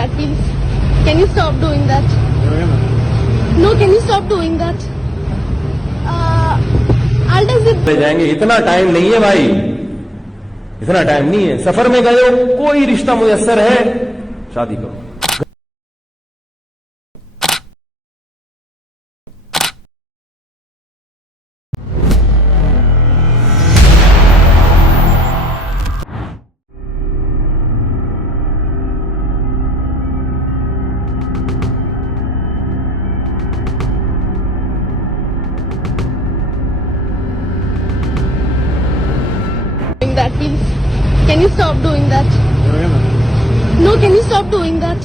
that, please. Can you stop doing that? No, can you stop doing that? I'll just ले जाएंगे, इतना time नहीं है भाई, इतना टाइम नहीं है। सफर में गए हो, कोई रिश्ता मुयस्सर है, शादी करो। That, please. Can you stop doing that? No, can you stop doing that?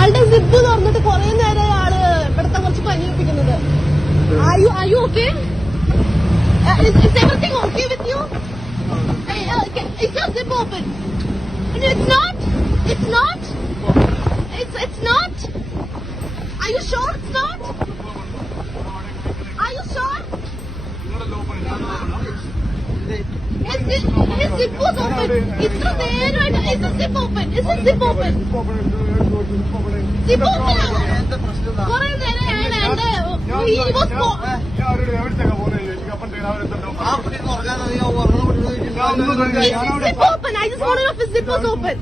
ആളുടെ സിബ് തുറന്നിട്ട് കുറെ നേരം ആള് ഇവിടുത്തെ കുറച്ച് പനിയിപ്പിക്കുന്നത്. Are you okay? Is everything okay with you? Is your zip open? It's not. It's not. It's not. Are you sure it's not? Are you sure? His zip was open. It's not there. Is the zip open? Is the zip open? Zip open. Kore nere and he was zip open. I just want to know if his zip was open.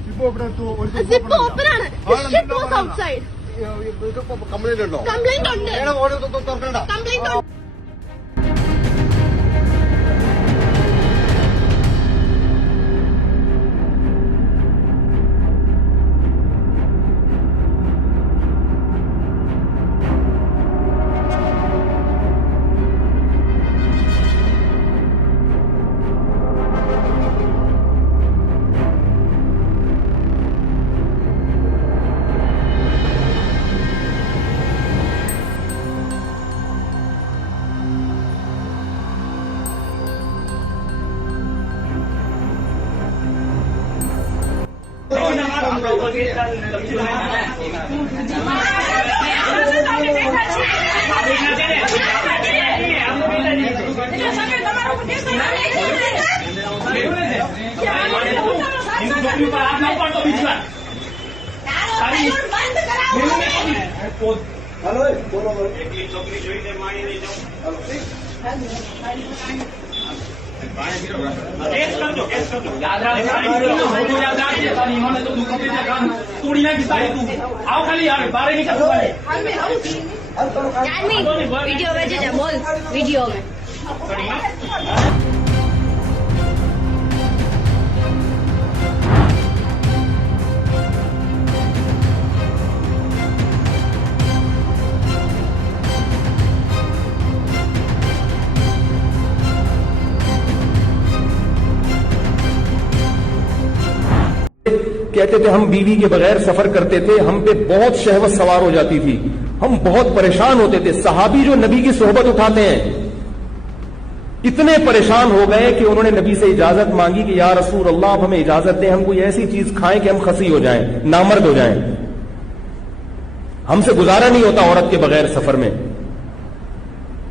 Zip open ആണ്. His shit was outside. Complaint ഉണ്ട്. Complaint ഉണ്ട്. Video में बोल video में कहते थे हम बीवी के बगैर सफर करते थे, हम पे बहुत शहवत सवार हो जाती थी, हम बहुत परेशान होते थे। सहाबी जो नबी की सोहबत उठाते हैं, इतने परेशान हो गए कि उन्होंने नबी से इजाजत मांगी कि या रसूल अल्लाह, आप हमें इजाजत दें, हम कोई ऐसी चीज खाएं कि हम खसी हो जाएं, नामर्द हो जाएं, हमसे गुजारा नहीं होता औरत के बगैर सफर में।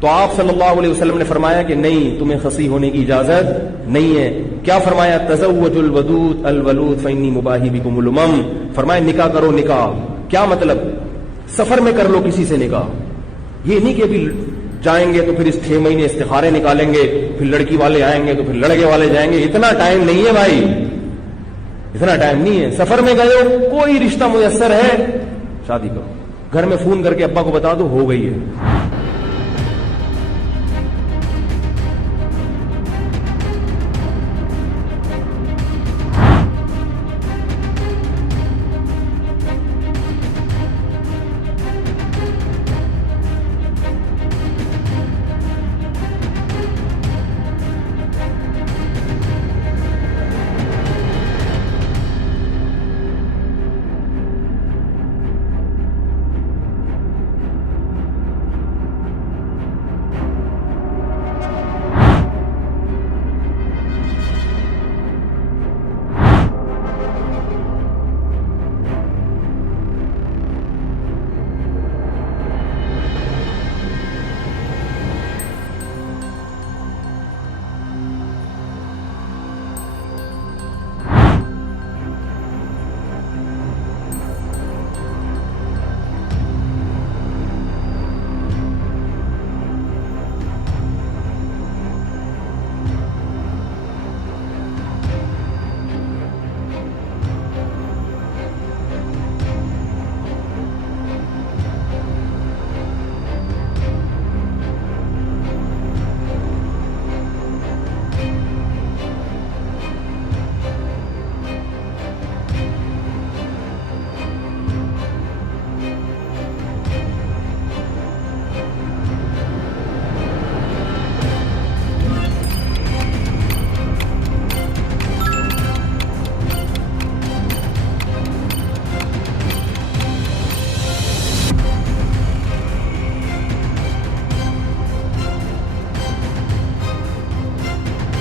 तो आप सल्लल्लाहु अलैहि वसल्लम ने फरमाया कि नहीं, तुम्हें खसी होने की इजाजत नहीं है। क्या फरमाया? तज़व्वजुल वदूद अल वलूद फइन्नी मुबाही बिकुमुल उमम। फरमाया निकाह करो। निकाह क्या मतलब? सफर में कर लो किसी से निकाह। ये नहीं कि अभी जाएंगे तो फिर इस 6 महीने इस्तिखारे निकालेंगे, फिर लड़की वाले आएंगे तो फिर लड़के वाले जाएंगे। इतना टाइम नहीं है भाई, इतना टाइम नहीं है। सफर में गए हो, कोई रिश्ता मुयस्सर है, शादी करो। घर में फोन करके अब्बा को बता दो हो गई है।